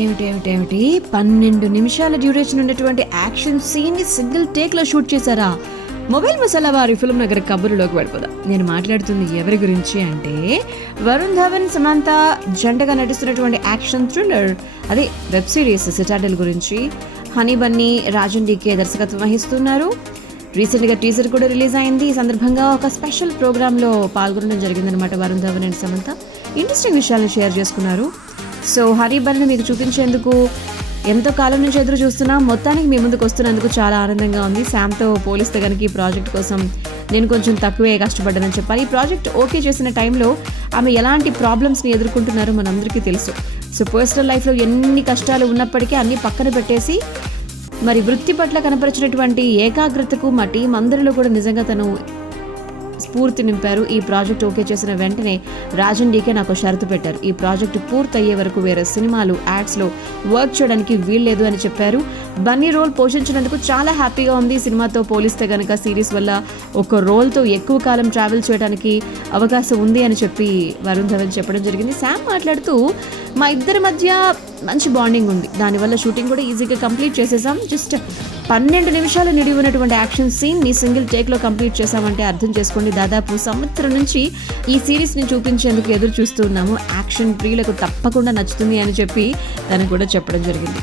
ఏమిటి 12 నిమిషాల డ్యూరేషన్ ఉన్నటువంటి యాక్షన్ సీన్ ని సింగిల్ టేక్ లో షూట్ చేశారా? మొబైల్ మసాలా వారి ఫిల్మ్ నగర్ కబుర్లోకి వెళ్ళిపోదాం. నేను మాట్లాడుతుంది ఎవరి గురించి అంటే వరుణ్ ధవన్, సమంత జంటగా నటిస్తున్నటువంటి యాక్షన్ థ్రిల్లర్, అదే వెబ్ సిరీస్ సిటాడెల్ గురించి. హనీ బన్నీ రాజన్ డీకే దర్శకత్వం వహిస్తున్నారు. రీసెంట్గా టీజర్ కూడా రిలీజ్ అయింది. ఈ సందర్భంగా ఒక స్పెషల్ ప్రోగ్రాంలో పాల్గొనడం జరిగిందనమాట. వరుణ్ ధవన్ అండ్ సమంత ఇంట్రెస్టింగ్ విషయాలను షేర్ చేసుకున్నారు. సో హనీ బన్నీని మీకు చూపించేందుకు ఎంతో కాలం నుంచి ఎదురు చూస్తున్నా, మొత్తానికి మీ ముందుకు వస్తున్నందుకు చాలా ఆనందంగా ఉంది. శామ్తో పోలిస్తే కనుక ఈ ప్రాజెక్ట్ కోసం నేను కొంచెం తక్కువే కష్టపడ్డానని చెప్పాలి. ఈ ప్రాజెక్ట్ ఓకే చేసిన టైంలో ఆమె ఎలాంటి ప్రాబ్లమ్స్ని ఎదుర్కొంటున్నారో మనందరికీ తెలుసు. సో పర్సనల్ లైఫ్లో ఎన్ని కష్టాలు ఉన్నప్పటికీ అన్ని పక్కన పెట్టేసి మరి వృత్తి పట్ల కనపరిచినటువంటి ఏకాగ్రతకు మా టీం అందరిలో కూడా నిజంగా తను స్ఫూర్తి నింపారు. ఈ ప్రాజెక్ట్ ఓకే చేసిన వెంటనే రాజన్ డీకే నాకు షరతు పెట్టారు. ఈ ప్రాజెక్ట్ పూర్తయ్యే వరకు వేరే సినిమాలు, యాడ్స్లో వర్క్ చేయడానికి వీల్లేదు అని చెప్పారు. బన్నీ రోల్ పోషించినందుకు చాలా హ్యాపీగా ఉంది. సినిమాతో పోలిస్తే కనుక సిరీస్ వల్ల ఒక రోల్తో ఎక్కువ కాలం ట్రావెల్ చేయడానికి అవకాశం ఉంది అని చెప్పి వరుణ్ ధవన్ చెప్పడం జరిగింది. శామ్ మాట్లాడుతూ మా ఇద్దరి మధ్య మంచి బాండింగ్ ఉంది, దానివల్ల షూటింగ్ కూడా ఈజీగా కంప్లీట్ చేసేసాం. జస్ట్ 12 నిమిషాలు నిడివి ఉన్నటువంటి యాక్షన్ సీన్ ని సింగిల్ టేక్లో కంప్లీట్ చేసామంటే అర్థం చేసుకోండి, దాదాపు సంవత్సరం నుంచి ఈ సిరీస్ని చూపించేందుకు ఎదురు చూస్తూ ఉన్నాము. యాక్షన్ ప్రియులకు తప్పకుండా నచ్చుతుంది అని చెప్పి తను కూడా చెప్పడం జరిగింది.